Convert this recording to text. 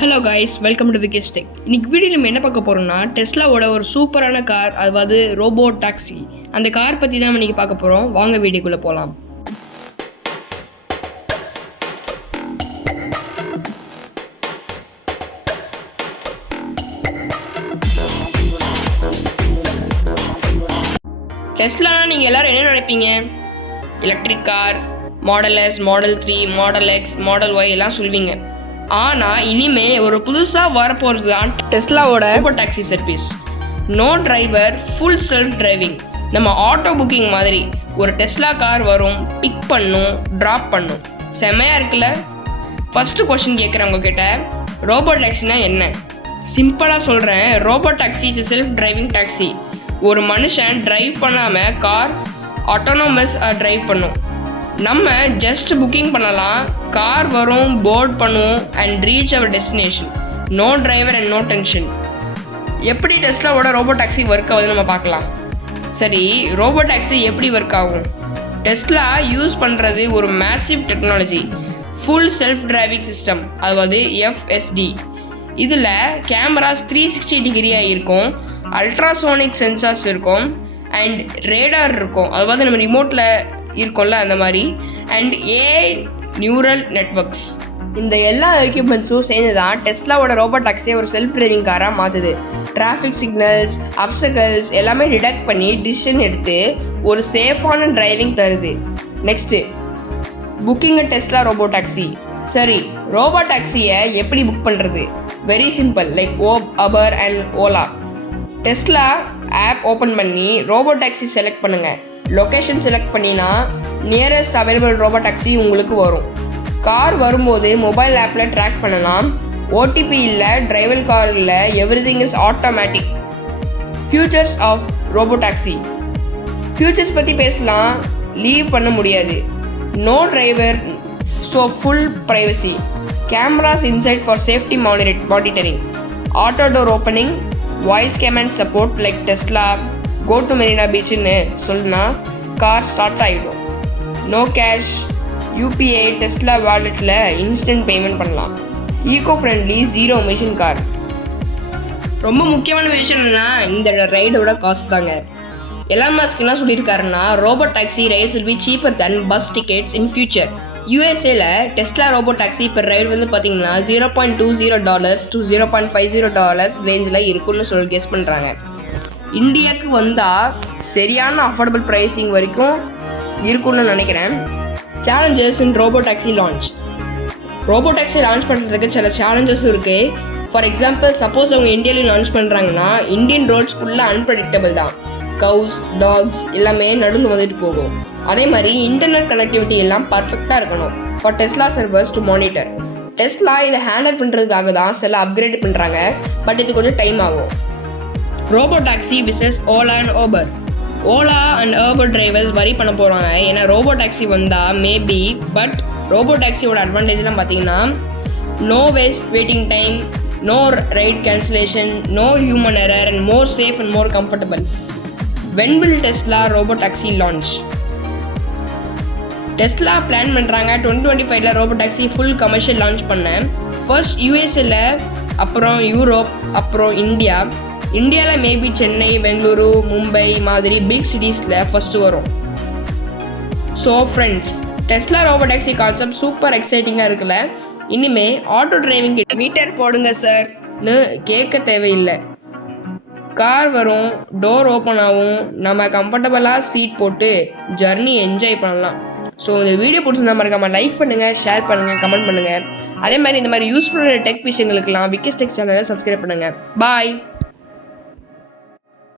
Hello guys, welcome to Vicky's tech. இன்னைக்கு வீடியோ நம்ம என்ன பார்க்க போகிறோம்னா டெஸ்லாவோட ஒரு சூப்பரான கார், அதாவது ரோபோ டாக்ஸி. அந்த கார் பற்றி தான் இன்னைக்கு பார்க்க போகிறோம். வாங்க வீடியோக்குள்ளே போகலாம். டெஸ்லானா நீங்கள் எல்லோரும் என்ன நினைப்பீங்க? Electric car, model S, model 3, model X, model Y எல்லாம் சொல்வீங்க. ஆனால் இனிமே ஒரு புதுசாக வரப்போகிறது தான் டெஸ்லாவோட robo taxi service. No driver, full self driving. நம்ம ஆட்டோ புக்கிங் மாதிரி ஒரு டெஸ்லா கார் வரும், பிக் பண்ணும், ட்ராப் பண்ணும். செம்மையாக இருக்குல்ல? ஃபஸ்ட்டு கொஸ்டின் கேட்குறேன் உங்ககிட்ட, ரோபோ டாக்ஸினா என்ன? சிம்பிளாக சொல்கிறேன், robo taxi is self driving taxi. ஒரு மனுஷன் டிரைவ் பண்ணாமல் கார் ஆட்டோனோமஸ் டிரைவ் பண்ணும். நம்ம ஜஸ்ட் புக்கிங் பண்ணலாம், கார் வரும், போர்ட் பண்ணுவோம் and reach our destination. No driver and no tension. எப்படி டெஸ்லாவோட ரோபோ டாக்ஸி ஒர்க் ஆகுதுன்னு நம்ம பார்க்கலாம். சரி, ரோபோ டாக்ஸி எப்படி ஒர்க் ஆகும்? டெஸ்லா யூஸ் பண்ணுறது ஒரு massive technology, full self driving system, அதாவது FSD. இதில் கேமராஸ் 360 டிகிரியாக இருக்கும், அல்ட்ராசோனிக் சென்சார்ஸ் இருக்கும் அண்ட் ரேடார் இருக்கும், அதாவது நம்ம ரிமோட்டில் இருக்கும்ல அந்த மாதிரி, அண்ட் ஏஐ நியூரல் நெட்வொர்க்ஸ். இந்த எல்லா எக்யூப்மெண்ட்ஸும் சேர்ந்து தான் டெஸ்லாவோட ரோபோ டாக்ஸியை ஒரு செல்ஃப் டிரைவிங் காராக மாற்றுது. டிராஃபிக் சிக்னல்ஸ், அப்சக்கல்ஸ் எல்லாமே டிடெக்ட் பண்ணி டிசிஷன் எடுத்து ஒரு சேஃபான டிரைவிங் தருது. Next, booking a Tesla robo taxi. சரி, ரோபோ டாக்ஸியை எப்படி புக் பண்ணுறது? Very simple, like Uber and Ola. Tesla app open பண்ணி ரோபோ டாக்ஸி செலக்ட் பண்ணுங்கள். லொக்கேஷன் செலக்ட் பண்ணினா நியரஸ்ட் அவைலபிள் ரோபோ டாக்ஸி உங்களுக்கு வரும். கார் வரும்போது மொபைல் ஆப்பில் ட்ராக் பண்ணலாம். ஓடிபி இல்லை, டிரைவர் கார் இல்லை, everything is automatic. Futures of robo taxi. Futures பற்றி பேசலாம், லீவ் பண்ண முடியாது. No driver, so full privacy. Cameras inside for safety monitoring. Auto door opening, voice command support like Tesla go to Marina பீச்சுன்னு சொல்லுனா car start ஆகிடும். No cash, UPI, Tesla வாலெட்டில் instant payment பண்ணலாம். Eco friendly, zero emission car. ரொம்ப முக்கியமான விஷயம் என்னென்னா இந்த ரைடோட காஸ்ட் தாங்க. எலான் மஸ்க் என்ன சொல்லியிருக்காருன்னா, robo taxi rides will be cheaper than bus tickets in future. USA Tesla robo taxi இப்போ ரைடு வந்து பார்த்தீங்கன்னா $0.20 to $0.50 ரேஞ்சில் இருக்குன்னு சொல்லி கெஸ் பண்ணுறாங்க. இந்தியாவுக்கு வந்தால் சரியான அஃபோர்டபுள் ப்ரைஸிங் வரைக்கும் இருக்குன்னு நினைக்கிறேன். Challenges in robo taxi launch. Robo taxi launch பண்ணுறதுக்கு சில சேலஞ்சஸும் இருக்குது. ஃபார் எக்ஸாம்பிள், சப்போஸ் அவங்க இந்தியாவிலையும் லான்ச் பண்ணுறாங்கன்னா இந்தியன் ரோட்ஸ் ஃபுல்லாக அன்பிரடிக்டபிள் தான். கவுஸ், டாக்ஸ் எல்லாமே நடுந்து வந்துட்டு போகும். அதே மாதிரி இன்டர்நெட் கனெக்டிவிட்டி எல்லாம் பர்ஃபெக்டாக இருக்கணும் for Tesla servers to monitor. Tesla இதை ஹேண்டில் பண்ணுறதுக்காக தான் சில அப்கிரேட் பண்ணுறாங்க, பட் இது கொஞ்சம் டைம் ஆகும். Robo taxi business Ola and Uber. Ola and Uber drivers worry பண்ண போகிறாங்க, ஏன்னா ரோபோ டாக்ஸி வந்தால் மேபி. பட் ரோபோ டாக்ஸியோட அட்வான்டேஜ்லாம் பார்த்தீங்கன்னா no waste waiting time, no ride cancellation, no human error and more safe and more comfortable. When will Tesla robo taxi launch? Tesla plan பண்ணுறாங்க 2025 robo taxi full commercial launch பண்ணேன். First USA, அப்புறம் Europe, அப்புறம் India. இந்தியாவில் maybe Chennai, Bengaluru, Mumbai மாதிரி big சிட்டிஸில் first வரும். So friends, Tesla robo taxi concept super எக்ஸைட்டிங்காக இருக்குல்ல? இனிமே ஆட்டோ டிரைவிங் மீட்டர் போடுங்க சார்னு கேட்க தேவையில்லை. கார் வரும், டோர் ஓப்பன் ஆகும், நம்ம கம்ஃபர்டபுளாக சீட் போட்டு ஜர்னி என்ஜாய் பண்ணலாம். ஸோ இந்த வீடியோ பிடிச்சிருந்தா மறக்காமல் லைக் பண்ணுங்கள், ஷேர் பண்ணுங்கள், கமெண்ட் பண்ணுங்கள். அதே மாதிரி இந்த மாதிரி யூஸ்ஃபுல்லான டெக் விஷயங்களுக்கெல்லாம் விக்கெஸ் டெக் சேனலை சப்ஸ்கிரைப் பண்ணுங்கள். பாய்.